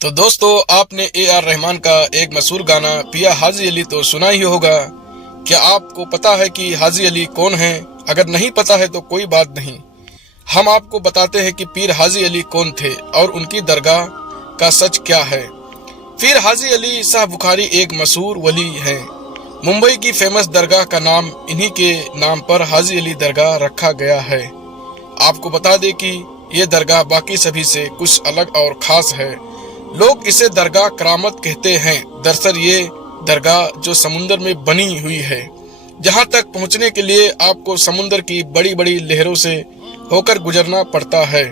तो दोस्तों, आपने ए आर रहमान का एक मशहूर गाना पिया हाजी अली तो सुना ही होगा। क्या आपको पता है कि हाजी अली कौन है? अगर नहीं पता है तो कोई बात नहीं, हम आपको बताते हैं कि पीर हाजी अली कौन थे और उनकी दरगाह का सच क्या है। पीर हाजी अली शाह बुखारी एक मशहूर वली हैं। मुंबई की फेमस दरगाह का नाम इन्हीं के नाम पर हाजी अली दरगाह रखा गया है। आपको बता दें कि ये दरगाह बाकी सभी से कुछ अलग और खास है। लोग इसे दरगाह करामत कहते हैं। दरअसल ये दरगाह जो समुद्र में बनी हुई है, जहां तक पहुंचने के लिए आपको समुद्र की बड़ी बड़ी लहरों से होकर गुजरना पड़ता है।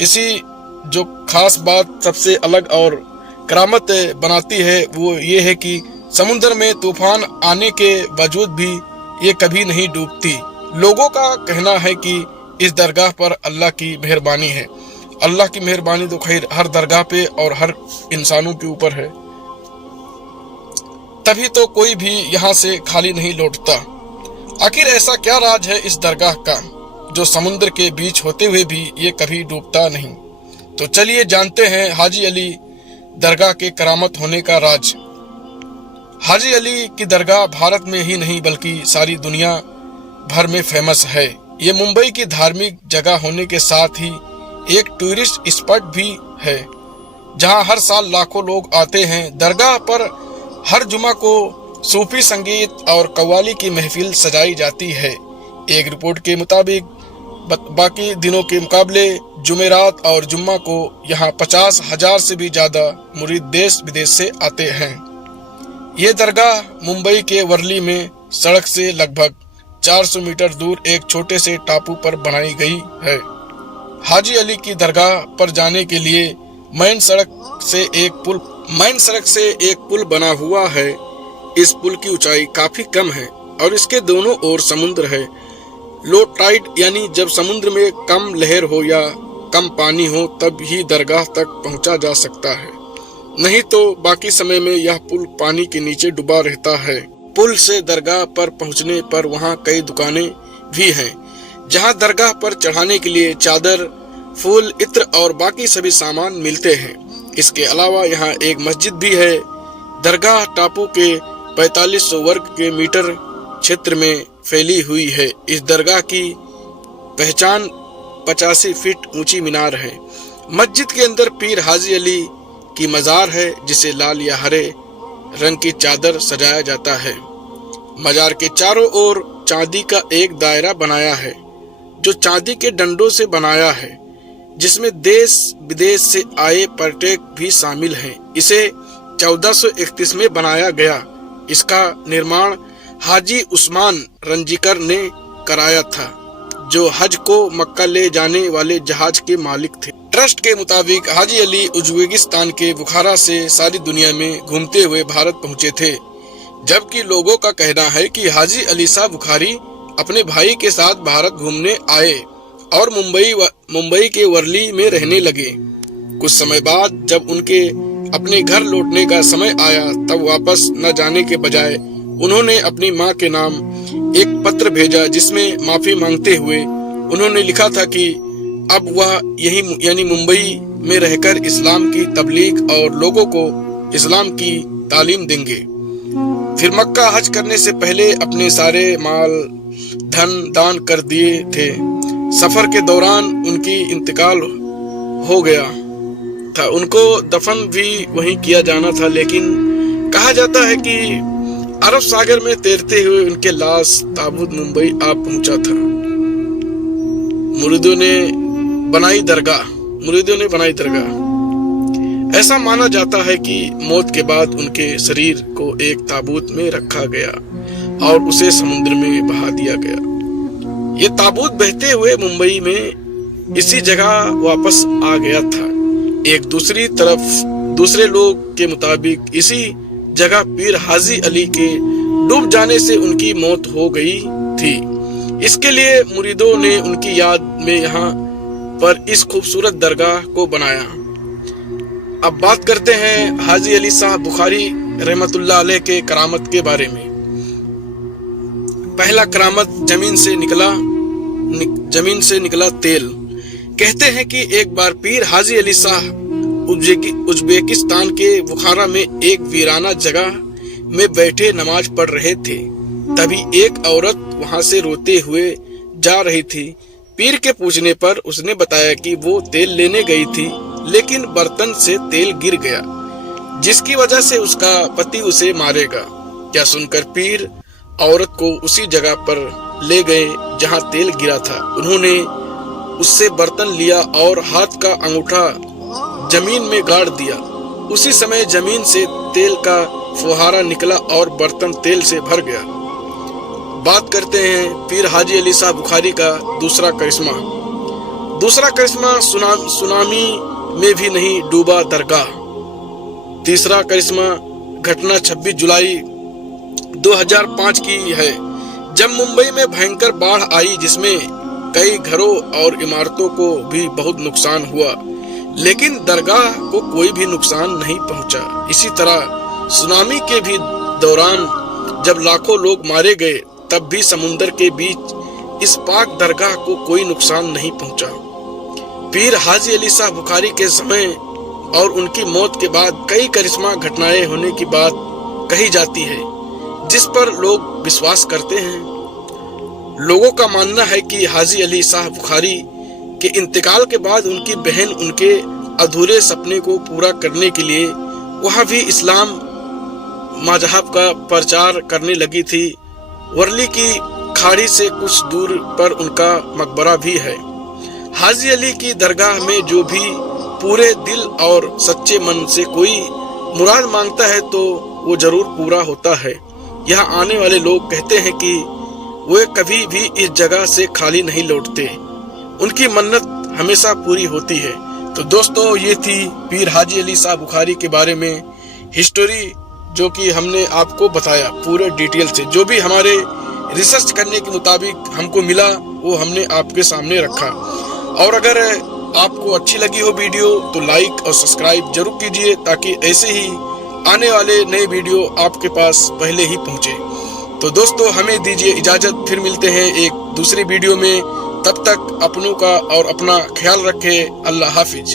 इसी जो खास बात सबसे अलग और करामत बनाती है वो ये है कि समुद्र में तूफान आने के बावजूद भी ये कभी नहीं डूबती। लोगों का कहना है कि इस दरगाह पर अल्लाह की मेहरबानी है। अल्लाह की मेहरबानी तो खैर हर दरगाह पे और हर इंसानों के ऊपर है, तभी तो कोई भी यहाँ से खाली नहीं लौटता। आखिर ऐसा क्या राज है इस दरगाह का जो समुद्र के बीच होते हुए भी ये कभी डूबता नहीं? तो चलिए जानते हैं हाजी अली दरगाह के करामत होने का राज। हाजी अली की दरगाह भारत में ही नहीं बल्कि सारी दुनिया भर में फेमस है। ये मुंबई की धार्मिक जगह होने के साथ ही एक टूरिस्ट स्पॉट भी है, जहां हर साल लाखों लोग आते हैं। दरगाह पर हर जुमा को सूफी संगीत और कव्वाली की महफिल सजाई जाती है। एक रिपोर्ट के मुताबिक बाकी दिनों के मुकाबले जुमेरात और जुम्मा को यहाँ 50,000 से भी ज्यादा मुरीद देश विदेश से आते हैं। ये दरगाह मुंबई के वर्ली में सड़क से लगभग 400 मीटर दूर एक छोटे से टापू पर बनाई गई है। हाजी अली की दरगाह पर जाने के लिए मैन सड़क से एक पुल बना हुआ है। इस पुल की ऊंचाई काफी कम है और इसके दोनों ओर समुद्र है। लो टाइड यानी जब समुद्र में कम लहर हो या कम पानी हो तब ही दरगाह तक पहुंचा जा सकता है, नहीं तो बाकी समय में यह पुल पानी के नीचे डूबा रहता है। पुल से दरगाह पर पहुंचने पर वहां कई दुकानें भी हैं, जहां दरगाह पर चढ़ाने के लिए चादर, फूल, इत्र और बाकी सभी सामान मिलते हैं। इसके अलावा यहाँ एक मस्जिद भी है। दरगाह टापू के 4500 वर्ग के मीटर क्षेत्र में फैली हुई है। इस दरगाह की पहचान 85 फीट ऊंची मीनार है। मस्जिद के अंदर पीर हाजी अली की मजार है, जिसे लाल या हरे रंग की चादर सजाया जाता है। मजार के चारों ओर चांदी का एक दायरा बनाया है, जो चांदी के डंडों से बनाया है, जिसमें देश विदेश से आए पर्यटक भी शामिल हैं। इसे 1431 में बनाया गया। इसका निर्माण हाजी उस्मान रंजीकर ने कराया था, जो हज को मक्का ले जाने वाले जहाज के मालिक थे। ट्रस्ट के मुताबिक हाजी अली उज्बेकिस्तान के बुखारा से सारी दुनिया में घूमते हुए भारत पहुंचे थे, जबकि लोगों का कहना है कि हाजी अली शाह बुखारी अपने भाई के साथ भारत घूमने आए और मुंबई के वर्ली में रहने लगे। कुछ समय बाद जब उनके अपने घर लौटने का समय आया, तब वापस न जाने के बजाय उन्होंने अपनी मां के नाम एक पत्र भेजा, जिसमें माफी मांगते हुए उन्होंने लिखा था कि अब वह यही यानी मुंबई में रहकर इस्लाम की तबलीग और लोगों को इस्लाम की तालीम देंगे। फिर मक्का हज करने से पहले अपने सारे माल धन दान कर दिए थे। सफर के दौरान उनकी इंतकाल हो गया था। उनको दफन भी वहीं किया जाना था, लेकिन कहा जाता है कि अरब सागर में तैरते हुए उनके लाश ताबूत मुंबई आ पहुंचा था। मुरीदों ने बनाई दरगाह। ऐसा माना जाता है कि मौत के बाद उनके शरीर को एक ताबूत में रखा गया और उसे समुद्र में बहा दिया गया। ये ताबूत बहते हुए मुंबई में इसी जगह वापस आ गया था। एक दूसरी तरफ दूसरे लोग के मुताबिक इसी जगह पीर हाजी अली के डूब जाने से उनकी मौत हो गई थी। इसके लिए मुरीदों ने उनकी याद में यहाँ पर इस खूबसूरत दरगाह को बनाया। अब बात करते हैं हाजी अली शाह बुखारी रहमतुल्लाह अलैह के करामत के बारे में। पहला करामत जमीन से निकला तेल। कहते हैं कि एक बार पीर हाजी अली शाह उज्बेकिस्तान के बुखारा में एक वीराना जगह में बैठे नमाज पढ़ रहे थे। तभी एक औरत वहां से रोते हुए जा रही थी। पीर के पूछने पर उसने बताया कि वो तेल लेने गई थी, लेकिन बर्तन से तेल गिर गया, जिसकी वजह से उसका पति उसे मारेगा। क्या सुनकर पीर औरत को उसी जगह पर ले गए जहां तेल गिरा था। उन्होंने उससे बर्तन लिया और हाथ का अंगूठा जमीन में गाड़ दिया। उसी समय जमीन से तेल का फुहारा निकला और बर्तन तेल से भर गया। बात करते हैं पीर हाजी अली शाह बुखारी का दूसरा करिश्मा। दूसरा करिश्मा सुनामी में भी नहीं डूबा दरगाह। तीसरा करिश्मा घटना 26 जुलाई 2005 की है, जब मुंबई में भयंकर बाढ़ आई, जिसमें कई घरों और इमारतों को भी बहुत नुकसान हुआ, लेकिन दरगाह को कोई भी नुकसान नहीं पहुंचा। इसी तरह सुनामी के भी दौरान जब लाखों लोग मारे गए, तब भी समुंदर के बीच इस पाक दरगाह को कोई नुकसान नहीं पहुंचा। पीर हाजी अली शाह बुखारी के समय और उनकी मौत के बाद कई करिश्मा घटनाएं होने की बात कही जाती है, जिस पर लोग विश्वास करते हैं। लोगों का मानना है कि हाजी अली शाह बुखारी के इंतकाल के बाद उनकी बहन उनके अधूरे सपने को पूरा करने के लिए वहां भी इस्लाम मजहब का प्रचार करने लगी थी। वर्ली की खाड़ी से कुछ दूर पर उनका मकबरा भी है। हाजी अली की दरगाह में जो भी पूरे दिल और सच्चे मन से कोई मुराद मांगता है तो वो जरूर पूरा होता है। यहाँ आने वाले लोग कहते हैं कि वे कभी भी इस जगह से खाली नहीं लौटते, उनकी मन्नत हमेशा पूरी होती है। तो दोस्तों, ये थी पीर हाजी अली शाह बुखारी के बारे में हिस्टोरी, जो कि हमने आपको बताया पूरे डिटेल से। जो भी हमारे रिसर्च करने के मुताबिक हमको मिला वो हमने आपके सामने रखा। और अगर आपको अच्छी लगी हो वीडियो तो लाइक और सब्सक्राइब जरूर कीजिए, ताकि ऐसे ही आने वाले नए वीडियो आपके पास पहले ही पहुंचे। तो दोस्तों, हमें दीजिए इजाजत, फिर मिलते हैं एक दूसरी वीडियो में। तब तक अपनों का और अपना ख्याल रखें। अल्लाह हाफिज।